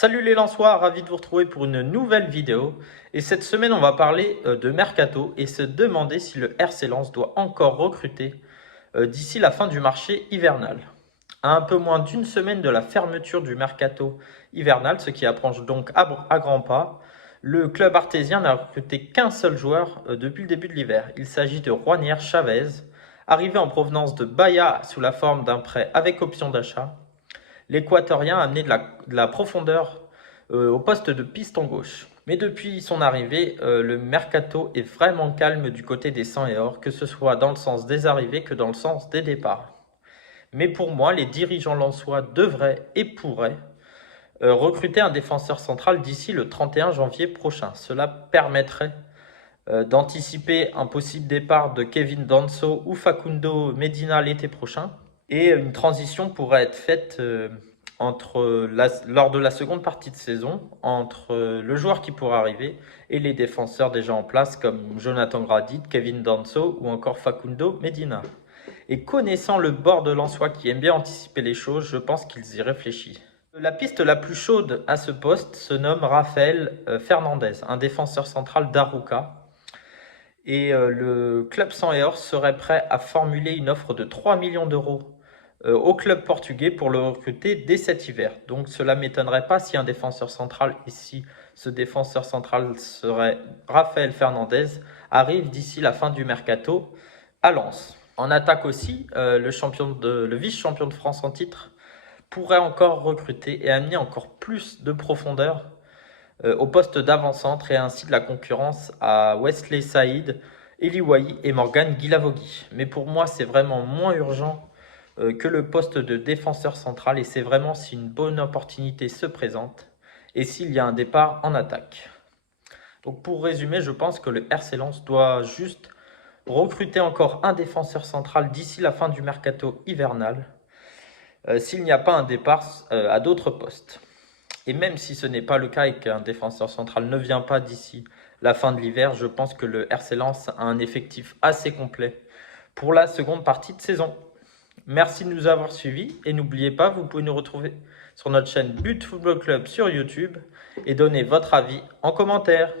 Salut les Lensois, ravi de vous retrouver pour une nouvelle vidéo. Et cette semaine, on va parler de Mercato et se demander si le RC Lens doit encore recruter d'ici la fin du marché hivernal. À un peu moins d'une semaine de la fermeture du Mercato hivernal, ce qui approche donc à grands pas, le club artésien n'a recruté qu'un seul joueur depuis le début de l'hiver. Il s'agit de Juanier Chavez, arrivé en provenance de Bahia sous la forme d'un prêt avec option d'achat. L'Équatorien a amené de la profondeur au poste de piston gauche. Mais depuis son arrivée, le mercato est vraiment calme du côté des 100 et or, que ce soit dans le sens des arrivées que dans le sens des départs. Mais pour moi, les dirigeants lensois devraient et pourraient recruter un défenseur central d'ici le 31 janvier prochain. Cela permettrait d'anticiper un possible départ de Kevin Danso ou Facundo Medina l'été prochain. Et une transition pourrait être faite lors de la seconde partie de saison entre le joueur qui pourrait arriver et les défenseurs déjà en place comme Jonathan Gradit, Kevin Danso ou encore Facundo Medina. Et connaissant le bord de Lensois qui aime bien anticiper les choses, je pense qu'ils y réfléchissent. La piste la plus chaude à ce poste se nomme Raphaël Fernandez, un défenseur central d'Arouca. Et le club 100 et or serait prêt à formuler une offre de 3 millions d'euros au club portugais pour le recruter dès cet hiver. Donc cela ne m'étonnerait pas si un défenseur central, ici ce défenseur central serait Raphaël Fernandez, arrive d'ici la fin du mercato à Lens. En attaque aussi, le vice-champion de France en titre pourrait encore recruter et amener encore plus de profondeur au poste d'avant-centre et ainsi de la concurrence à Wesley Saïd, Eli Wahi et Morgan Guilavogui. Mais pour moi, c'est vraiment moins urgent que le poste de défenseur central et c'est vraiment si une bonne opportunité se présente et s'il y a un départ en attaque. Donc pour résumer, je pense que le RC Lens doit juste recruter encore un défenseur central d'ici la fin du mercato hivernal s'il n'y a pas un départ à d'autres postes. Et même si ce n'est pas le cas et qu'un défenseur central ne vient pas d'ici la fin de l'hiver, je pense que le RC Lens a un effectif assez complet pour la seconde partie de saison. Merci de nous avoir suivis et n'oubliez pas, vous pouvez nous retrouver sur notre chaîne But Football Club sur YouTube et donner votre avis en commentaire.